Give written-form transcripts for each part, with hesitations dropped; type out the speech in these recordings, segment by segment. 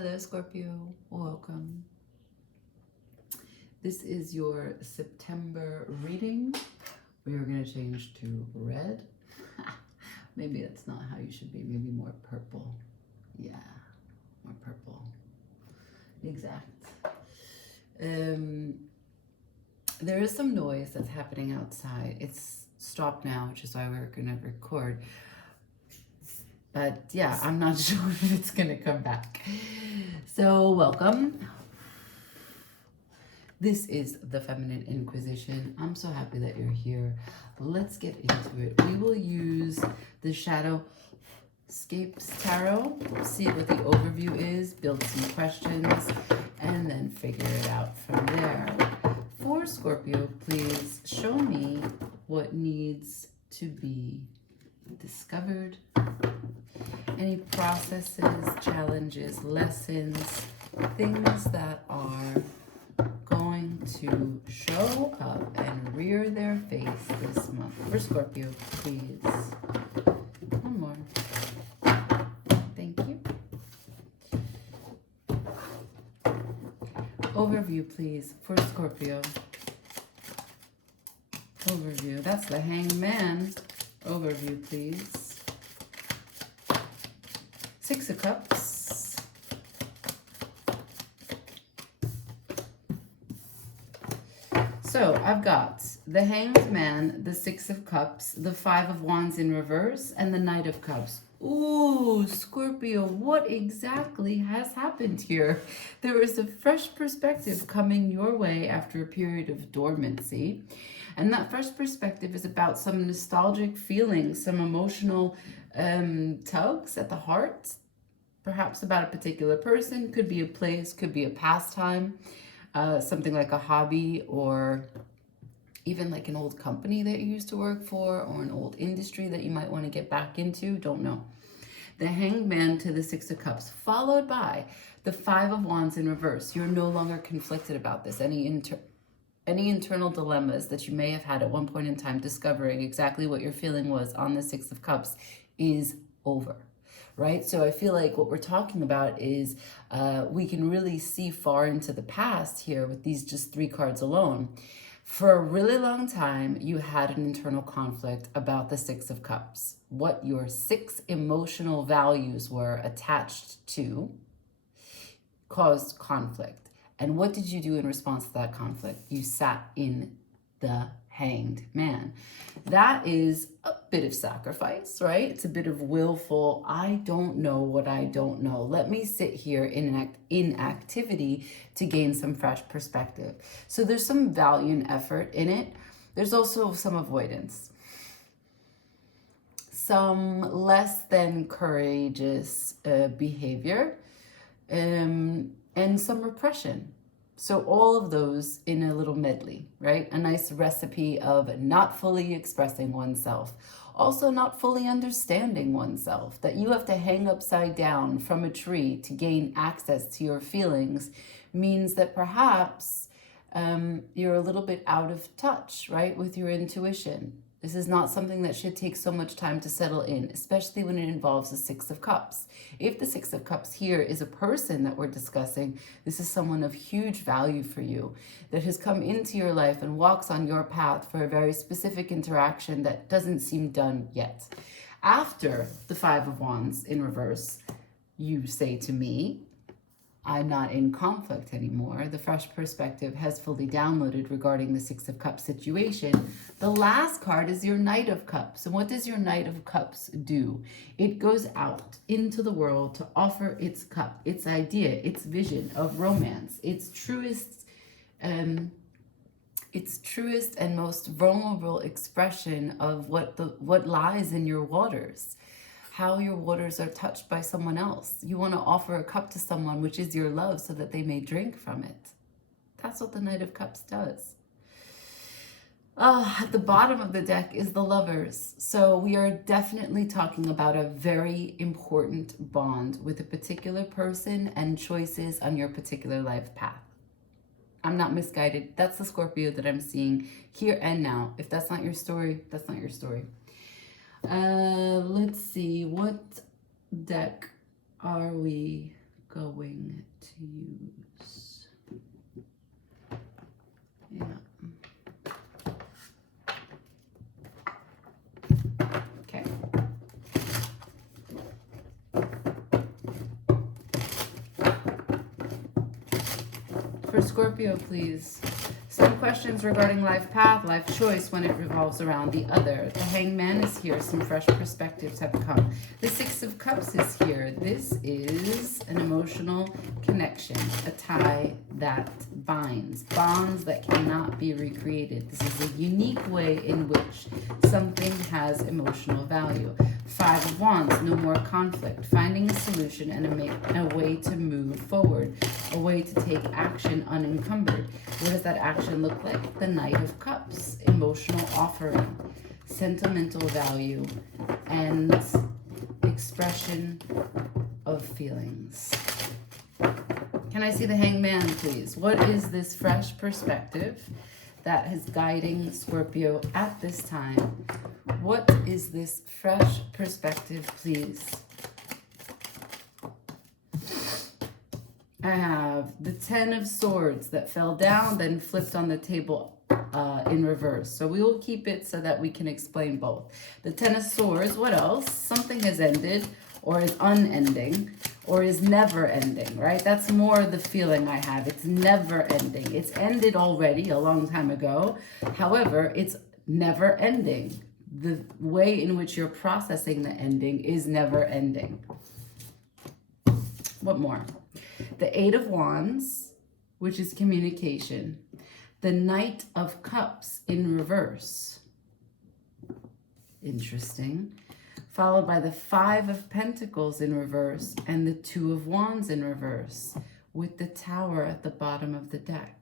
Hello, Scorpio. Welcome. This is your September reading. We are going to change to red. Maybe that's not how you should be. Maybe more purple. Yeah, more purple. Exact. There is some noise that's happening outside. It's stopped now, which is why we're going to record. But yeah, I'm not sure if it's going to come back. So welcome. This is the Feminine Inquisition. I'm so happy that you're here. Let's get into it. We will use the Shadowscapes Tarot, see what the overview is, build some questions, and then figure it out from there. For Scorpio, please show me what needs to be discovered. Any processes, challenges, lessons, things that are going to show up and rear their face this month. For Scorpio, please. One more. Thank you. Overview, please, for Scorpio. Overview. That's the Hanged Man. Overview, please. Six of Cups. So I've got the Hanged Man, the Six of Cups, the Five of Wands in reverse, and the Knight of Cups. Ooh, Scorpio, what exactly has happened here? There is a fresh perspective coming your way after a period of dormancy. And that fresh perspective is about some nostalgic feelings, some emotional tugs at the heart, perhaps about a particular person, could be a place, could be a pastime, something like a hobby, or even like an old company that you used to work for, or an old industry that you might want to get back into, don't know. The Hanged Man to the Six of Cups, followed by the Five of Wands in reverse. You're no longer conflicted about this. Any internal dilemmas that you may have had at one point in time, discovering exactly what your feeling was on the Six of Cups is over, right? So I feel like what we're talking about is we can really see far into the past here with these just three cards alone. For a really long time, you had an internal conflict about the Six of Cups, what your six emotional values were attached to caused conflict. And what did you do in response to that conflict? You sat in the Hanged Man. That is a bit of sacrifice, right? It's a bit of willful, I don't know what I don't know. Let me sit here in inactivity to gain some fresh perspective. So there's some value and effort in it. There's also some avoidance. Some less than courageous behavior. And some repression. So all of those in a little medley, right? A nice recipe of not fully expressing oneself. Also not fully understanding oneself, that you have to hang upside down from a tree to gain access to your feelings means that perhaps you're a little bit out of touch, right, with your intuition. This is not something that should take so much time to settle in, especially when it involves the Six of Cups. If the Six of Cups here is a person that we're discussing, this is someone of huge value for you that has come into your life and walks on your path for a very specific interaction that doesn't seem done yet. After the Five of Wands in reverse, you say to me, I'm not in conflict anymore. The fresh perspective has fully downloaded regarding the Six of Cups situation. The last card is your Knight of Cups. And what does your Knight of Cups do? It goes out into the world to offer its cup, its idea, its vision of romance, its truest and most vulnerable expression of what lies in your waters. How your waters are touched by someone else. You want to offer a cup to someone, which is your love, so that they may drink from it. That's what the Knight of Cups does. At the bottom of the deck is the Lovers. So we are definitely talking about a very important bond with a particular person and choices on your particular life path. I'm not misguided. That's the Scorpio that I'm seeing here and now. If that's not your story, that's not your story. Let's see, what deck are we going to use. Yeah. Okay. For Scorpio, please. Some questions regarding life path, life choice when it revolves around the other. The Hangman is here. Some fresh perspectives have come. The Six of Cups is here. This is an emotional connection, a tie that binds, bonds that cannot be recreated. This is a unique way in which something has emotional value. Five of Wands, no more conflict, finding a solution and a way to move forward, a way to take action unencumbered. What does that action look like? The Knight of Cups, emotional offering, sentimental value, and expression of feelings. Can I see the Hangman, please? What is this fresh perspective that is guiding Scorpio at this time? What is this fresh perspective, please? I have the Ten of Swords that fell down, then flipped on the table in reverse. So we will keep it so that we can explain both. The Ten of Swords, what else? Something has ended, or is unending, or is never ending, right? That's more the feeling I have. It's never ending. It's ended already a long time ago. However, it's never ending. The way in which you're processing the ending is never ending. What more? The Eight of Wands, which is communication. The Knight of Cups in reverse. Interesting. Followed by the Five of Pentacles in reverse and the Two of Wands in reverse with the Tower at the bottom of the deck.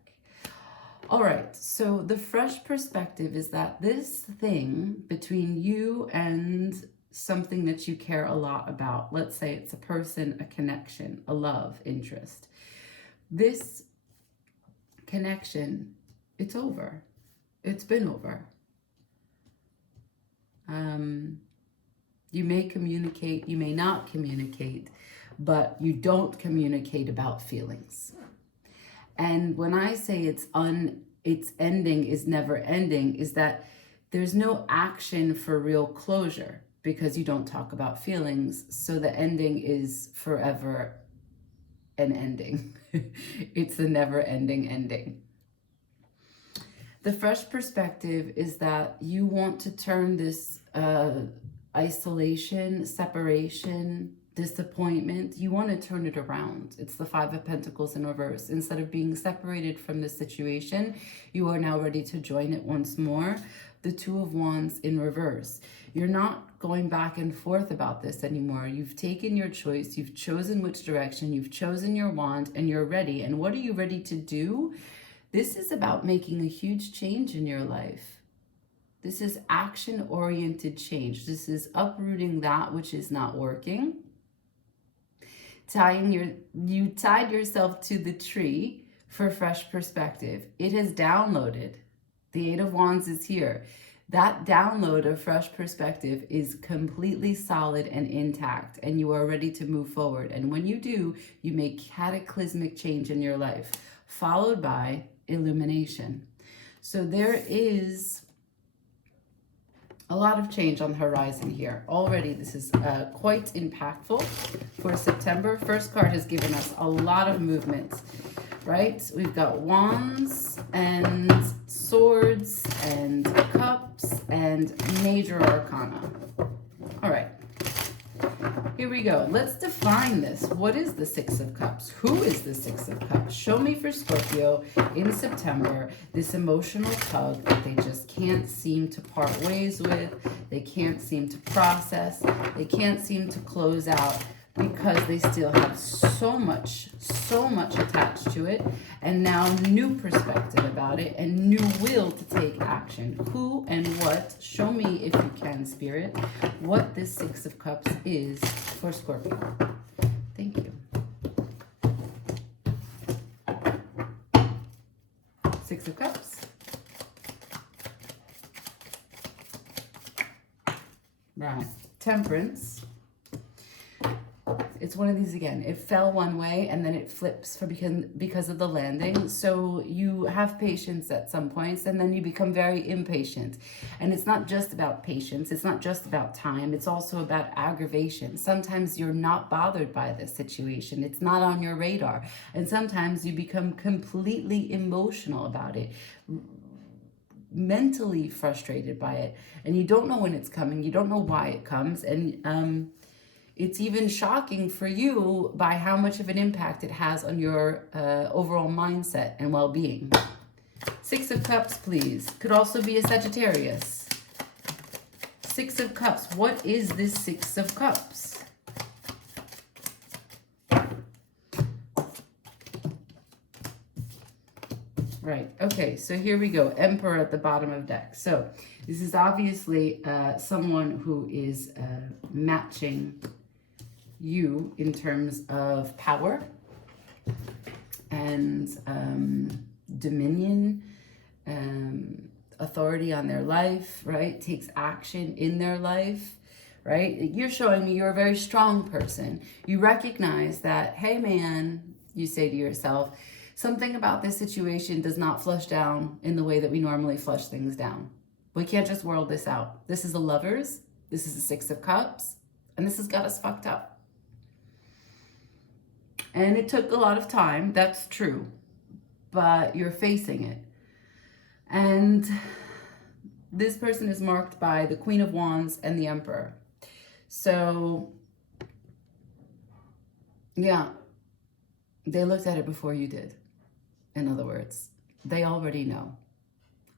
All right, so the fresh perspective is that this thing between you and something that you care a lot about, let's say it's a person, a connection, a love, interest. This connection, it's over. It's been over. You may communicate, you may not communicate, but you don't communicate about feelings. And when I say it's ending is never ending, is that there's no action for real closure because you don't talk about feelings. So the ending is forever an ending. It's a never ending ending. The fresh perspective is that you want to turn this isolation, separation, disappointment, you want to turn it around. It's the Five of Pentacles in reverse. Instead of being separated from the situation, you are now ready to join it once more. The Two of Wands in reverse. You're not going back and forth about this anymore. You've taken your choice. You've chosen which direction. You've chosen your wand and you're ready. And what are you ready to do? This is about making a huge change in your life. This is action-oriented change. This is uprooting that which is not working. You tied yourself to the tree for fresh perspective. It has downloaded. The Eight of Wands is here. That download of fresh perspective is completely solid and intact, and you are ready to move forward. And when you do, you make cataclysmic change in your life, followed by illumination. So there is a lot of change on the horizon here. Already, this is quite impactful for September. First card has given us a lot of movement, right? We've got wands and swords and cups and major arcana. All right, here we go. Let's define this. What is the Six of Cups? Who is the Six of Cups? Show me for Scorpio in September, this emotional tug that they just can't seem to part ways with. They can't seem to process. They can't seem to close out because they still have so much attached to it, and now new perspective about it and new will to take action. Who and what? Show me, if you can, Spirit, what this Six of Cups is for Scorpio. Thank you. Six of Cups. Right. Temperance. it's one of these again. It fell one way and then it flips because of the landing. So you have patience at some points and then you become very impatient. And it's not just about patience. It's not just about time. It's also about aggravation. Sometimes you're not bothered by this situation. It's not on your radar. And sometimes you become completely emotional about it, mentally frustrated by it. And you don't know when it's coming. You don't know why it comes. And it's even shocking for you by how much of an impact it has on your overall mindset and well-being. Six of Cups, please. Could also be a Sagittarius. Six of Cups. What is this Six of Cups? Right. Okay. So here we go. Emperor at the bottom of deck. So this is obviously someone who is matching you in terms of power and dominion, authority on their life, right? Takes action in their life, right? You're showing me you're a very strong person. You recognize that, hey man, you say to yourself, something about this situation does not flush down in the way that we normally flush things down. We can't just whirl this out. This is a Lovers, this is a Six of Cups, and this has got us fucked up. And it took a lot of time, that's true, but you're facing it. And this person is marked by the Queen of Wands and the Emperor. So, yeah, they looked at it before you did. In other words, they already know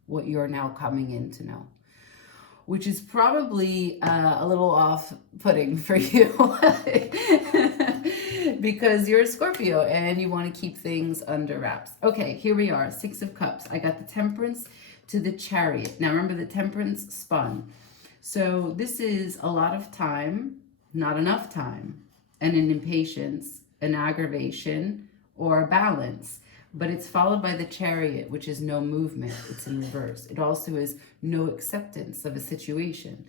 what you're now coming in to know, which is probably a little off-putting for you. Because you're a Scorpio and you want to keep things under wraps. Okay, here we are, Six of Cups. I got the Temperance to the Chariot. Now remember, the Temperance spun. So this is a lot of time, not enough time, and an impatience, an aggravation, or a balance. But it's followed by the Chariot, which is no movement. It's in reverse. It also is no acceptance of a situation.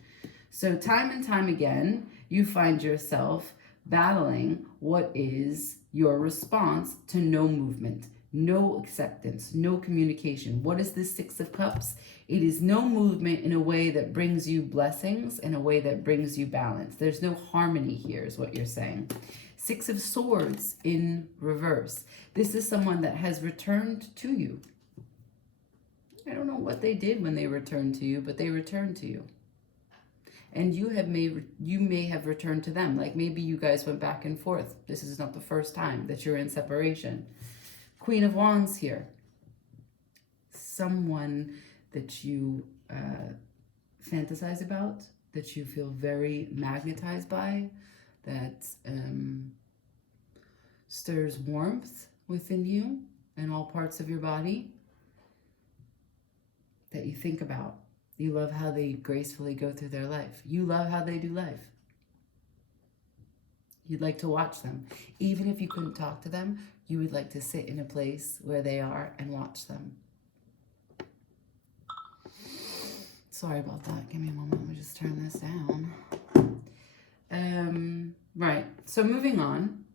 So time and time again, you find yourself battling what is your response to no movement, no acceptance, no communication. What is this Six of Cups? It is no movement in a way that brings you blessings, in a way that brings you balance. There's no harmony here is what you're saying. Six of Swords in reverse. This is someone that has returned to you. I don't know what they did when they returned to you, but they returned to you. And you may have returned to them. Like maybe you guys went back and forth. This is not the first time that you're in separation. Queen of Wands here. Someone that you fantasize about, that you feel very magnetized by, that stirs warmth within you and all parts of your body, that you think about. You love how they gracefully go through their life. You love how they do life. You'd like to watch them. Even if you couldn't talk to them, you would like to sit in a place where they are and watch them. Sorry about that. Give me a moment. Let me just turn this down. Right. So moving on.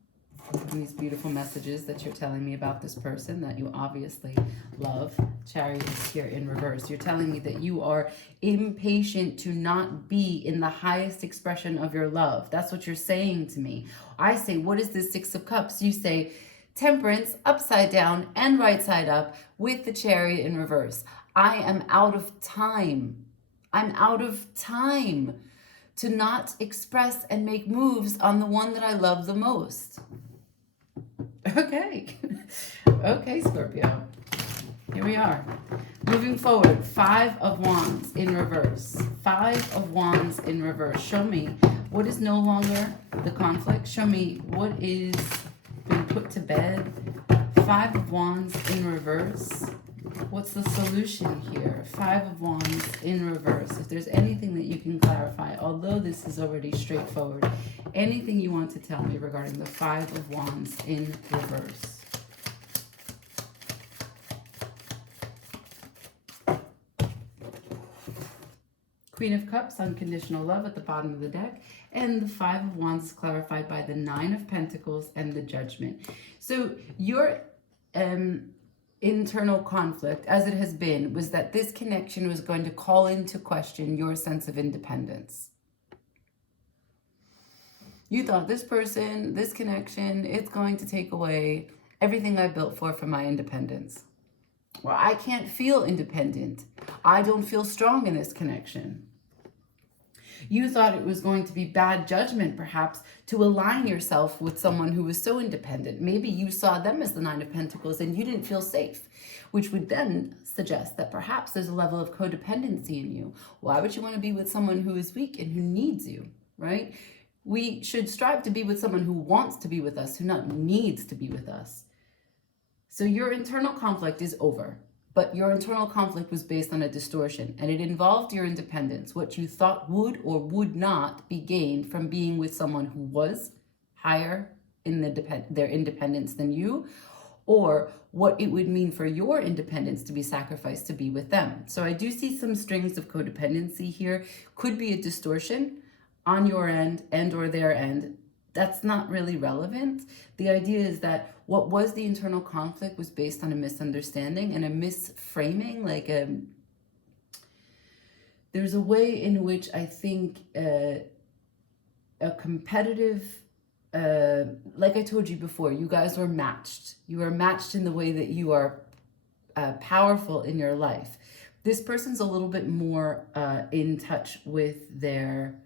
And these beautiful messages that you're telling me about this person that you obviously love. Chariot is here in reverse. You're telling me that you are impatient to not be in the highest expression of your love. That's what you're saying to me. I say, what is this Six of Cups? You say, Temperance upside down and right side up with the Chariot in reverse. I am out of time. I'm out of time to not express and make moves on the one that I love the most. Okay. Okay, Scorpio. Here we are. Moving forward, Five of Wands in reverse. Five of Wands in reverse. Show me what is no longer the conflict. Show me what is been put to bed. Five of Wands in reverse. What's the solution here? Five of Wands in reverse. If there's anything that you can clarify, although this is already straightforward, anything you want to tell me regarding the Five of Wands in reverse. Queen of Cups, unconditional love at the bottom of the deck. And the Five of Wands is clarified by the Nine of Pentacles and the Judgment. So your internal conflict, as it has been, was that this connection was going to call into question your sense of independence. You thought this person, this connection, it's going to take away everything I built for my independence. Well, I can't feel independent. I don't feel strong in this connection. You thought it was going to be bad judgment, perhaps, to align yourself with someone who was so independent. Maybe you saw them as the Nine of Pentacles and you didn't feel safe, which would then suggest that perhaps there's a level of codependency in you. Why would you want to be with someone who is weak and who needs you, right? We should strive to be with someone who wants to be with us, who not needs to be with us. So your internal conflict is over. But your internal conflict was based on a distortion, and it involved your independence, what you thought would or would not be gained from being with someone who was higher in their independence than you, or what it would mean for your independence to be sacrificed to be with them. So I do see some strings of codependency here. Could be a distortion on your end and or their end. That's not really relevant. The idea is that what was the internal conflict was based on a misunderstanding and a misframing, there's a way in which I think a competitive, like I told you before, you guys were matched. You are matched in the way that you are powerful in your life. This person's a little bit more in touch with their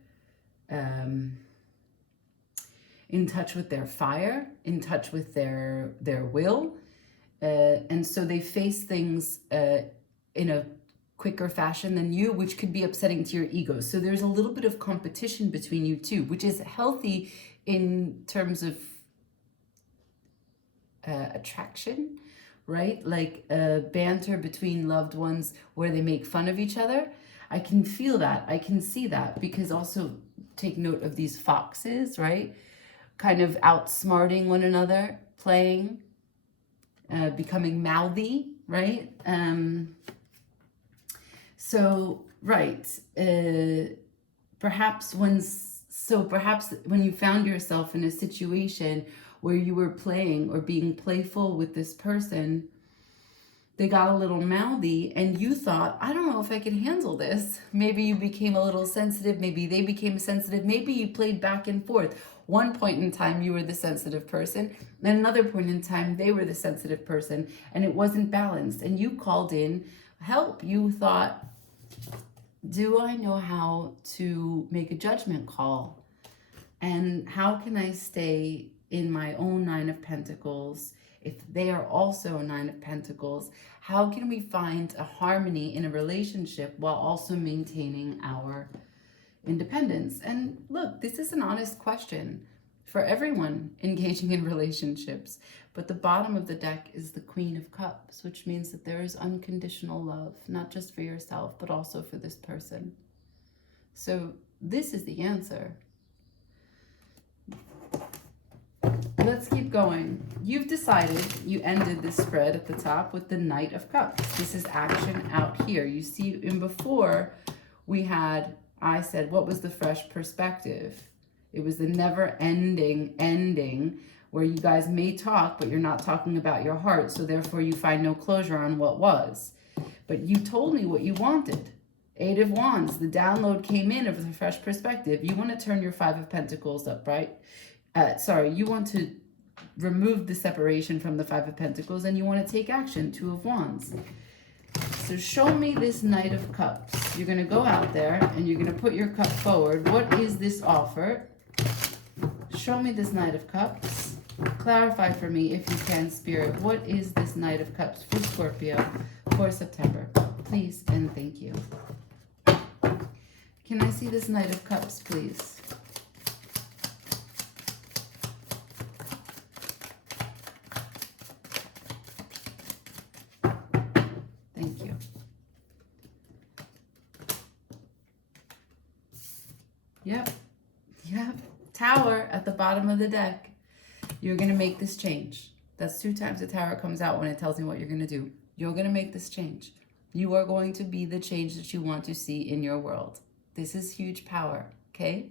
fire, in touch with their will. And so they face things in a quicker fashion than you, which could be upsetting to your ego. So there's a little bit of competition between you two, which is healthy in terms of attraction, right? Like banter between loved ones where they make fun of each other. I can feel that. I can see that, because also take note of these foxes, right? Kind of outsmarting one another, playing, becoming mouthy, right? Perhaps when you found yourself in a situation where you were playing or being playful with this person, they got a little mouthy and you thought, I don't know if I can handle this. Maybe you became a little sensitive. Maybe they became sensitive. Maybe you played back and forth. One point in time, you were the sensitive person. And another point in time, they were the sensitive person. And it wasn't balanced. And you called in help. You thought, do I know how to make a judgment call? And how can I stay in my own Nine of Pentacles if they are also a Nine of Pentacles? How can we find a harmony in a relationship while also maintaining our independence? And look, this is an honest question for everyone engaging in relationships. But the bottom of the deck is the Queen of Cups, which means that there is unconditional love, not just for yourself, but also for this person. So this is the answer. Let's keep going. You've decided, you ended this spread at the top with the Knight of Cups. This is action out here. You see, in before we had, I said, what was the fresh perspective? It was the never-ending ending where you guys may talk, but you're not talking about your heart, so therefore you find no closure on what was. But you told me what you wanted. Eight of Wands, the download came in of the fresh perspective. You want to turn your Five of Pentacles up, right? You want to remove the separation from the Five of Pentacles and you want to take action, Two of Wands. So show me this Knight of Cups. You're going to go out there and you're going to put your cup forward. What is this offer? Show me this Knight of Cups. Clarify for me, if you can, Spirit. What is this Knight of Cups for Scorpio for September? Please and thank you. Can I see this Knight of Cups, please? Thank you. Yep. Tower at the bottom of the deck. You're going to make this change. That's 2 times the tower comes out when it tells me what you're going to do. You're going to make this change. You are going to be the change that you want to see in your world. This is huge power, okay?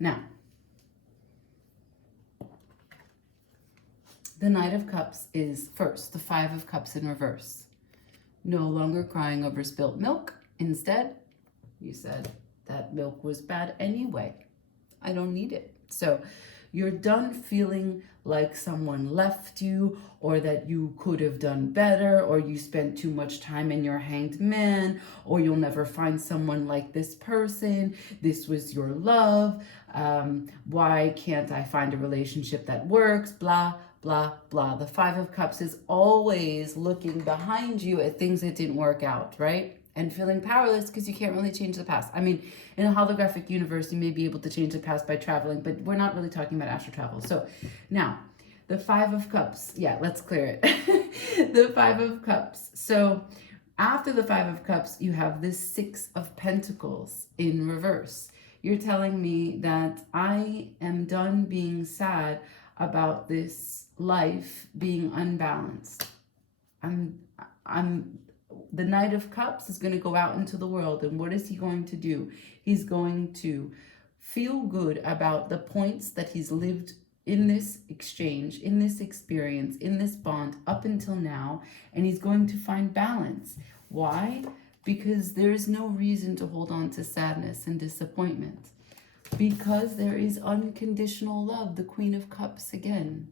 Now, the Knight of Cups is first, the Five of Cups in reverse. No longer crying over spilt milk. Instead, you said that milk was bad anyway. I don't need it. So you're done feeling like someone left you, or that you could have done better, or you spent too much time in your hanged man, or you'll never find someone like this person. This was your love. Why can't I find a relationship that works? Blah, blah, blah. The Five of Cups is always looking behind you at things that didn't work out, right? And feeling powerless because you can't really change the past. I mean, in a holographic universe, you may be able to change the past by traveling, but we're not really talking about astral travel. So now, the Five of Cups. Yeah, let's clear it. The Five of Cups. So after the Five of Cups, you have this Six of Pentacles in reverse. You're telling me that I am done being sad about this life being unbalanced. The Knight of Cups is going to go out into the world, and what is he going to do? He's going to feel good about the points that he's lived in this exchange, in this experience, in this bond up until now, and he's going to find balance. Why? Because there is no reason to hold on to sadness and disappointment. Because there is unconditional love, the Queen of Cups again.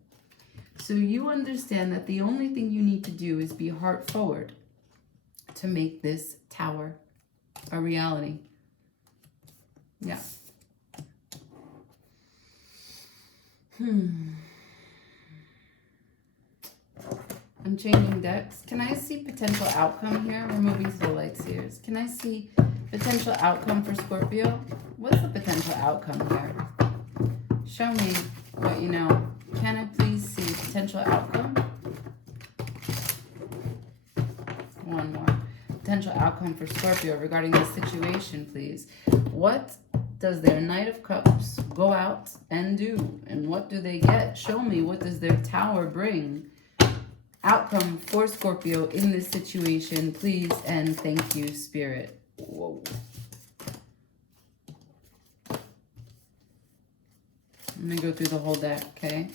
So you understand that the only thing you need to do is be heart forward to make this tower a reality. Yeah. I'm changing decks. Can I see potential outcome here? We're moving to the light seers. Can I see potential outcome for Scorpio? What's the potential outcome here? Show me what you know. Can I please see potential outcome? One more. Potential outcome for Scorpio regarding this situation, please. What does their Knight of Cups go out and do? And what do they get? Show me, what does their tower bring? Outcome for Scorpio in this situation, please, and thank you, Spirit. Whoa. I'm going to go through the whole deck, okay?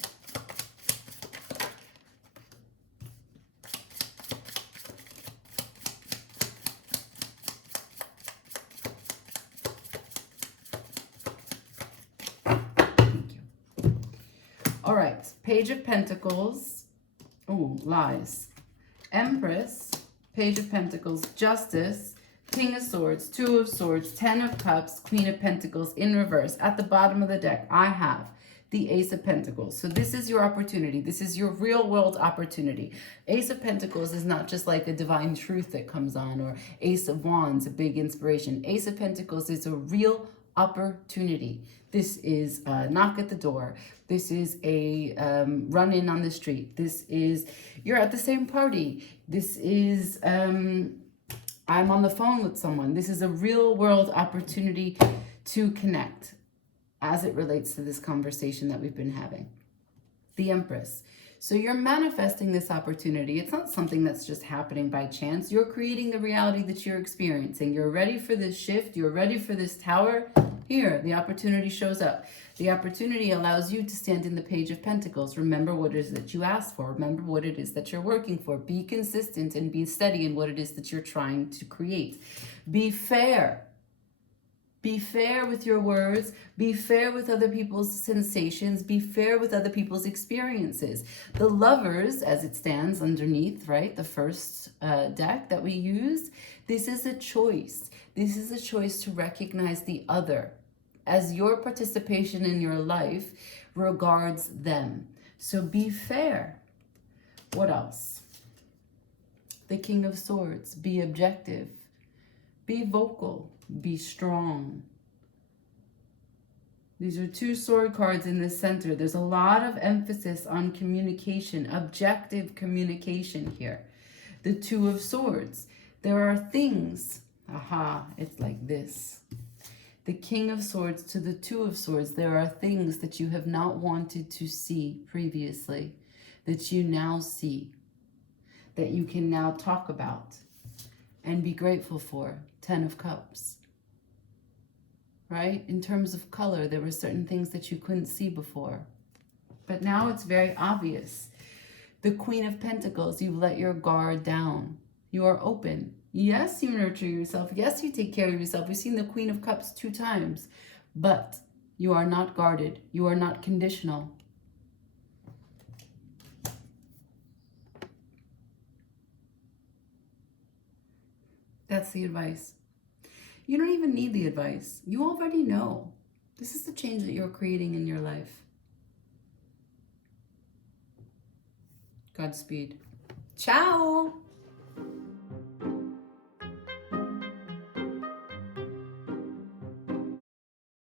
All right, Page of Pentacles. Oh, lies. Empress, Page of Pentacles, Justice, King of Swords, Two of Swords, Ten of Cups, Queen of Pentacles in reverse. At the bottom of the deck, I have the Ace of Pentacles. So this is your opportunity. This is your real world opportunity. Ace of Pentacles is not just like a divine truth that comes on, or Ace of Wands, a big inspiration. Ace of Pentacles is a real opportunity. This is a knock at the door. This is a run in on the street. This is, you're at the same party. This is, I'm on the phone with someone. This is a real world opportunity to connect as it relates to this conversation that we've been having. The Empress. So you're manifesting this opportunity. It's not something that's just happening by chance. You're creating the reality that you're experiencing. You're ready for this shift. You're ready for this tower. Here, the opportunity shows up. The opportunity allows you to stand in the Page of Pentacles. Remember what it is that you asked for. Remember what it is that you're working for. Be consistent and be steady in what it is that you're trying to create. Be fair. Be fair with your words. Be fair with other people's sensations. Be fair with other people's experiences. The Lovers, as it stands underneath, right, the first deck that we used, this is a choice. This is a choice to recognize the other as your participation in your life regards them. So be fair. What else? The King of Swords. Be objective. Be vocal. Be strong. These are two sword cards in the center. There's a lot of emphasis on communication, objective communication here. The Two of Swords. There are things, it's like this. The King of Swords to the Two of Swords. There are things that you have not wanted to see previously that you now see, that you can now talk about and be grateful for. Ten of Cups. right? In terms of color, there were certain things that you couldn't see before. But now it's very obvious. The Queen of Pentacles, you let your guard down. You are open. Yes, you nurture yourself. Yes, you take care of yourself. We've seen the Queen of Cups 2 times. But you are not guarded. You are not conditional. That's the advice. You don't even need the advice. You already know. This is the change that you're creating in your life. Godspeed. Ciao.